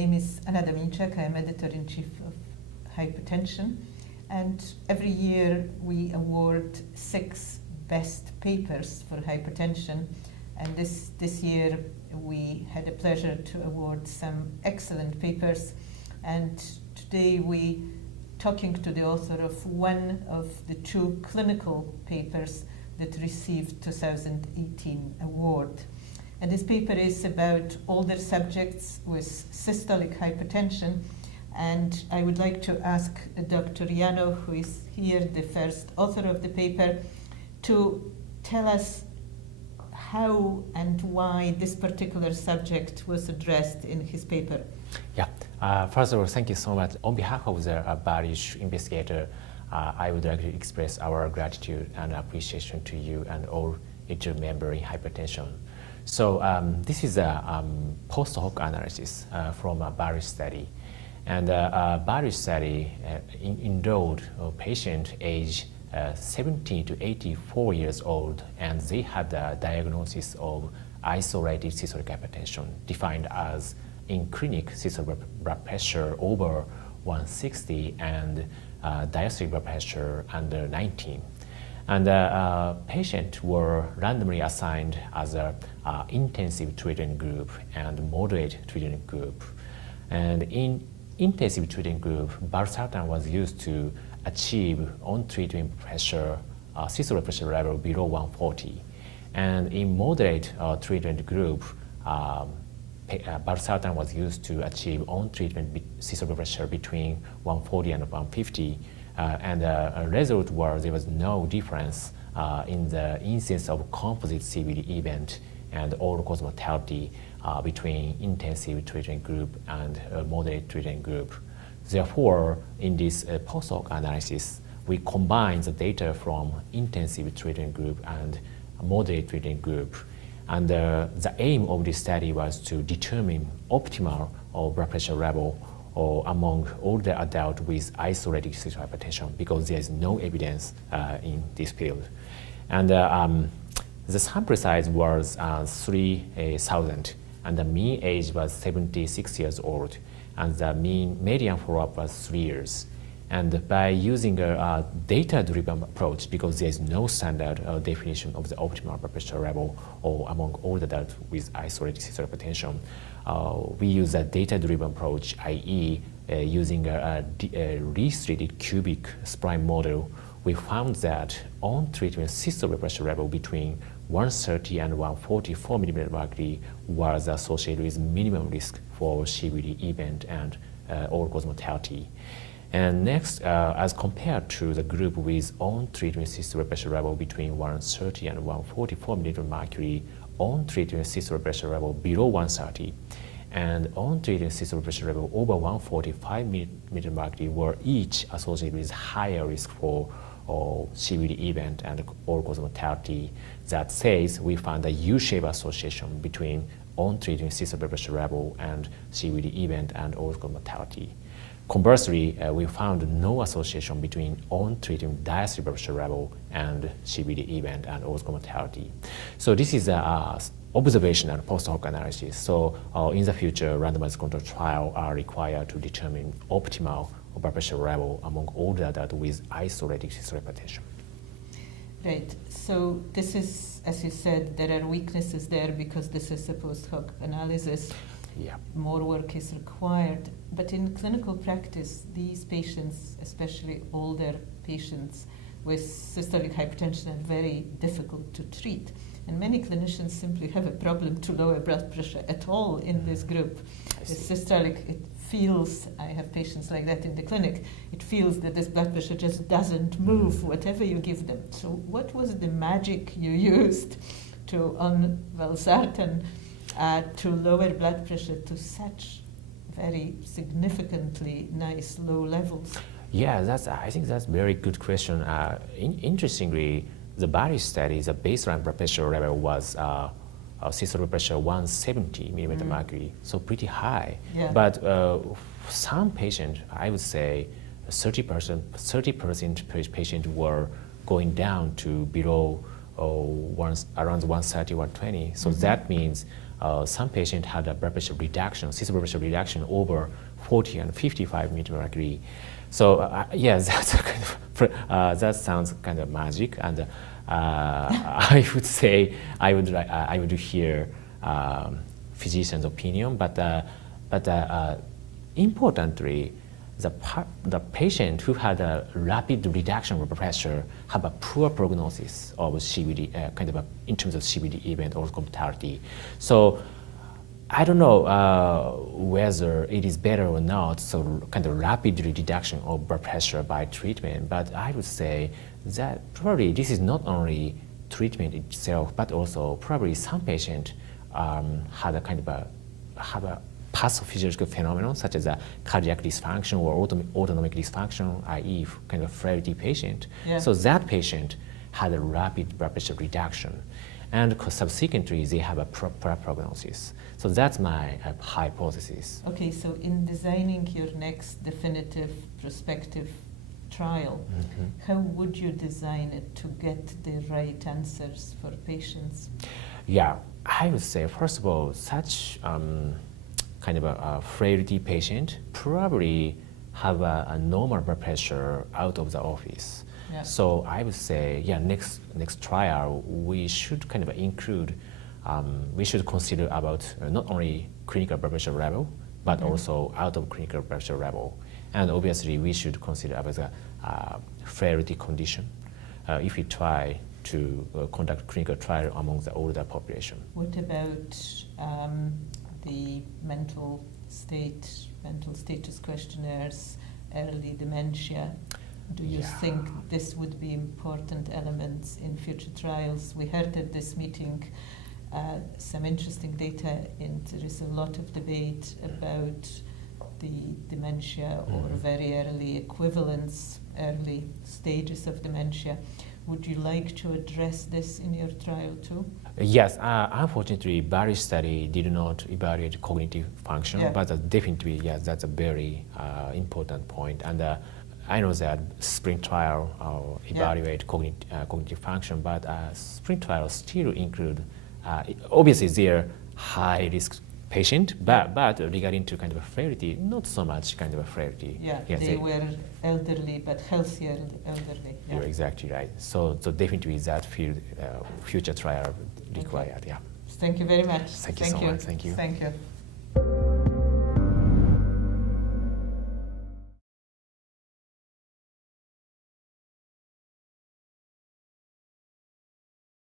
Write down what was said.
name is Anna Dominczak. I am editor-in-chief of Hypertension, and every year we award 6 best papers for hypertension, and this year we had the pleasure to award some excellent papers, and today we talking to the author of one of the 2 clinical papers that received 2018 award. And this paper is about older subjects with systolic hypertension, and I would like to ask Dr. Yano, who is here, the first author of the paper, to tell us how and why this particular subject was addressed in his paper. Yeah, first of all, thank you so much. On behalf of the Barish investigator, I would like to express our gratitude and appreciation to you and all lecture members in hypertension. So this is a post-hoc analysis from a Barish study. And Barish study enrolled a patient age 70 to 84 years old, and they had a diagnosis of isolated systolic hypertension, defined as in clinic systolic blood pressure over 160 and diastolic blood pressure under 19. And patients were randomly assigned as an intensive treatment group and moderate treatment group. And in intensive treatment group, valsartan was used to achieve on-treatment pressure, systolic pressure level below 140. And in moderate treatment group, valsartan was used to achieve on-treatment systolic pressure between 140 and 150. And the result was there was no difference in the incidence of composite CVD event and all-cause mortality between intensive treatment group and moderate treatment group. Therefore, in this post-hoc analysis, we combine the data from intensive treatment group and moderate treatment group. And the aim of this study was to determine optimal blood pressure level among older adults with isolated systolic hypertension, because there is no evidence in this field. And the sample size was 3,000, and the mean age was 76 years old, and the median follow-up was 3 years. And by using a data-driven approach, because there is no standard definition of the optimal blood pressure level among older adults with isolated systolic hypertension, we use a data-driven approach, i.e. Using a restricted cubic spline model. We found that on-treatment systolic pressure level between 130 and 144 millimeter mercury was associated with minimum risk for CVD event and all-cause mortality. And next, as compared to the group with on-treatment systolic pressure level between 130 and 144 millimeter mercury, on-treatment systolic pressure level below 130, and on-treatment systolic pressure level over 145 millimeter mercury were each associated with higher risk for CVD event and all-cause mortality. That says we found a U-shaped association between on-treatment systolic pressure level and CVD event and all-cause mortality. Conversely, we found no association between on-treatment diastolic blood pressure level and CVD event and all-cause mortality. So this is an observational post-hoc analysis. So in the future, randomized control trials are required to determine optimal blood pressure level among older adults with isolated systolic hypertension. Right. So this is, as you said, there are weaknesses there because this is a post-hoc analysis. Yeah. More work is required. But in clinical practice, these patients, especially older patients with systolic hypertension, are very difficult to treat. And many clinicians simply have a problem to lower blood pressure at all in this group. The systolic, it feels, I have patients like that in the clinic, it feels that this blood pressure just doesn't move, whatever you give them. So what was the magic you used on valsartan to lower blood pressure to such very significantly nice low levels? Yeah, I think that's a very good question. Interestingly, the Barish study, the baseline blood pressure level was systolic pressure 170 millimeter mercury, so pretty high. Yeah. But some patients, I would say 30% patients were going down to below around 130, 120. So that means some patients had a blood pressure reduction, systolic blood pressure reduction over 40 and 55 mmHg. So yes, that's kind of, that sounds kind of magic, and I would say I would hear physician's opinion, but importantly, the patient who had a rapid reduction of blood pressure have a poor prognosis of CVD, in terms of CVD event or mortality. So I don't know whether it is better or not, so kind of rapid reduction of blood pressure by treatment, but I would say that probably this is not only treatment itself, but also probably some patient had a kind of have a pathophysiological phenomenon such as a cardiac dysfunction or autonomic dysfunction, i.e. kind of frailty patient. Yeah. So that patient had a rapid blood pressure reduction, and subsequently they have a poor prognosis. So that's my hypothesis. Okay, so in designing your next definitive prospective trial, how would you design it to get the right answers for patients? Yeah, I would say, first of all, such kind of a frailty patient probably have a normal blood pressure out of the office. Yeah. So I would say, yeah, next trial, we should kind of include, we should consider about not only clinical blood pressure level, but also out of clinical blood pressure level. And obviously, we should consider about the frailty condition if we try to conduct clinical trial among the older population. What about the mental status questionnaires, early dementia? Do you think this would be important elements in future trials? We heard at this meeting some interesting data, and there is a lot of debate about the dementia or very early equivalence, early stages of dementia. Would you like to address this in your trial too? Yes, unfortunately, Barry's study did not evaluate cognitive function, but definitely, yes, that's a very important point. And I know that spring trial evaluate cognitive function, but spring trials still include, obviously, they're high risk patient, but regarding to kind of a frailty, not so much kind of a frailty. Yeah, yes, they were elderly, but healthier elderly. Yeah. You're exactly right. So definitely that field, future trial required. Yeah. Thank you very much. Thank you so much. Thank you. Thank you.